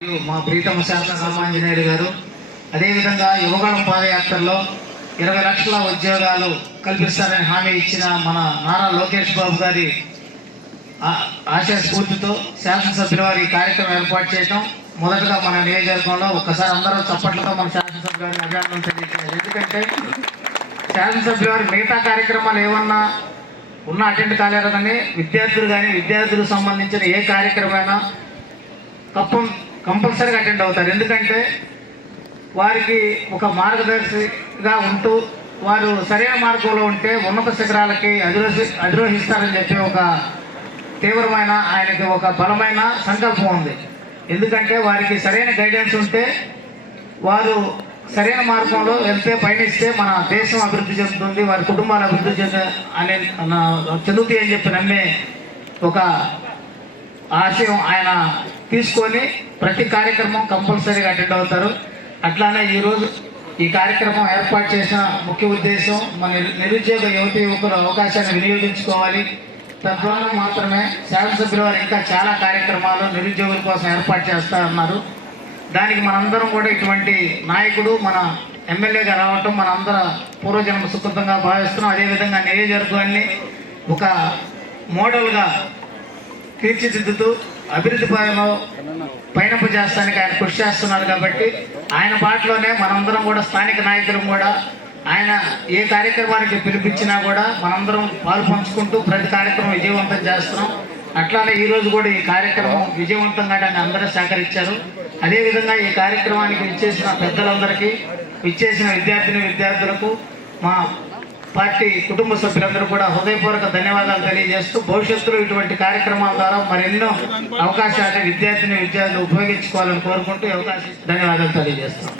మా ప్రీతమ శాసన రామాంజనేయులు గారు అదేవిధంగా యువగళం పాదయాత్రలో 20 లక్షల ఉద్యోగాలు కల్పిస్తారని హామీ ఇచ్చిన మన నారా లోకేష్ బాబు గారి ఆశయ స్ఫూర్తితో శాసనసభ్యుల వారి కార్యక్రమం ఏర్పాటు చేయడం మొదటగా మన నియోజకవర్గంలో ఒక్కసారి అందరూ చప్పట్లతో మన శాసనసభ్యుల వారికి అభినందనలు తెలియజేయాలి. ఎందుకంటే శాసనసభ్యుల వారి మిగతా కార్యక్రమాలు ఏమన్నా ఉన్న అటెండ్ కాలేరు కానీ విద్యార్థులకు సంబంధించిన ఏ కార్యక్రమైనా కంపల్సరీగా అటెండ్ అవుతారు. ఎందుకంటే వారికి ఒక మార్గదర్శిగా ఉంటూ వారు సరైన మార్గంలో ఉంటే ఉన్నత శిఖరాలకి అధిరోహిస్తారని చెప్పి ఒక తీవ్రమైన ఆయనకి ఒక బలమైన సంకల్పం ఉంది. ఎందుకంటే వారికి సరైన గైడెన్స్ ఉంటే వారు సరైన మార్గంలో వెళ్తే పయనిస్తే మన దేశం అభివృద్ధి చెందుతుంది, వారి కుటుంబాలు అభివృద్ధి చెందుతాయి అని చెప్పి నమ్మే ఒక ఆశయం ఆయన తీసుకొని ప్రతి కార్యక్రమం కంపల్సరీగా అటెండ్ అవుతారు. అట్లానే ఈరోజు ఈ కార్యక్రమం ఏర్పాటు చేసిన ముఖ్య ఉద్దేశం మన నిరుద్యోగ యువకుల అవకాశాన్ని వినియోగించుకోవాలి. తద్వారా మాత్రమే శాసనసభ్యుల వారు ఇంకా చాలా కార్యక్రమాలు నిరుద్యోగుల కోసం ఏర్పాటు చేస్తారన్నారు. దానికి మనందరం కూడా ఇటువంటి నాయకుడు మన ఎమ్మెల్యేగా రావటం మనందరం పూర్వజన్మ సుకృతంగా భావిస్తున్నాం. అదేవిధంగా నియోజకవర్గాన్ని ఒక మోడల్గా తీర్చిదిద్దుతూ అభివృద్ధి పయనపు చేస్తానికి ఆయన కృషి చేస్తున్నారు. కాబట్టి ఆయన బాటలోనే మనందరం కూడా స్థానిక నాయకులు కూడా ఆయన ఏ కార్యక్రమానికి పిలిపించినా కూడా మనందరం పాలు పంచుకుంటూ ప్రతి కార్యక్రమం విజయవంతం చేస్తున్నాం. అట్లానే ఈరోజు కూడా ఈ కార్యక్రమం విజయవంతంగా అందరూ సహకరించారు. అదేవిధంగా ఈ కార్యక్రమానికి విచ్చేసిన పెద్దలందరికీ, విచ్చేసిన విద్యార్థులకు మా పార్టీ కుటుంబ సభ్యులందరూ కూడా హృదయపూర్వక ధన్యవాదాలు తెలియజేస్తూ భవిష్యత్తులో ఇటువంటి కార్యక్రమాల ద్వారా మరెన్నో అవకాశాలు విద్యార్థులు ఉపయోగించుకోవాలని కోరుకుంటూ అవకాశం ధన్యవాదాలు తెలియజేస్తాం.